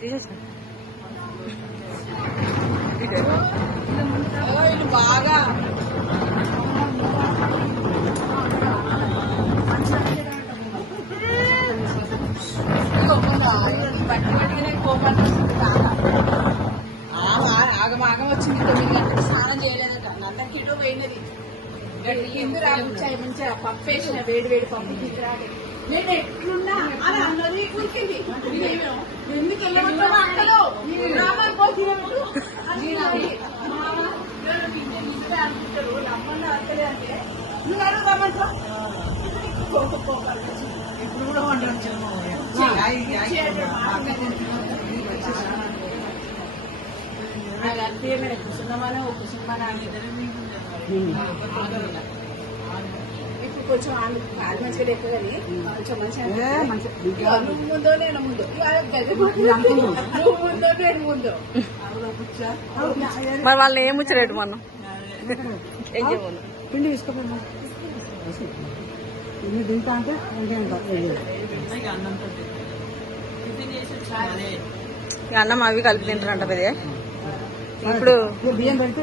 తీసేసి బాగా బట్టి వచ్చింది తొమ్మిది గంటలకు స్నానం చేయలేదట నందరికి ఇటు పోయినది కింద రాబుచ్చాయి మంచిగా పప్పు వేసిన వేడి వేడి పప్పు తీసుకురాలి నేను ఎట్లున్నా అని ఇప్పుడు కూడా వంట అంతే మీద కుసుమనే ఒక కుసుమనే ఇప్పుడు కొంచెం ఆమె మంచిగా కొంచెం మంచిగా ముందో నేను ముందు మరి వాళ్ళని ఏం ముచ్చరేటు మనం ఏం చెప్పాలి పిండి తింటా అంటే అన్నం అవి కలిపి తింటారంట పెద్దగా ఇప్పుడు బియ్యం పెడితే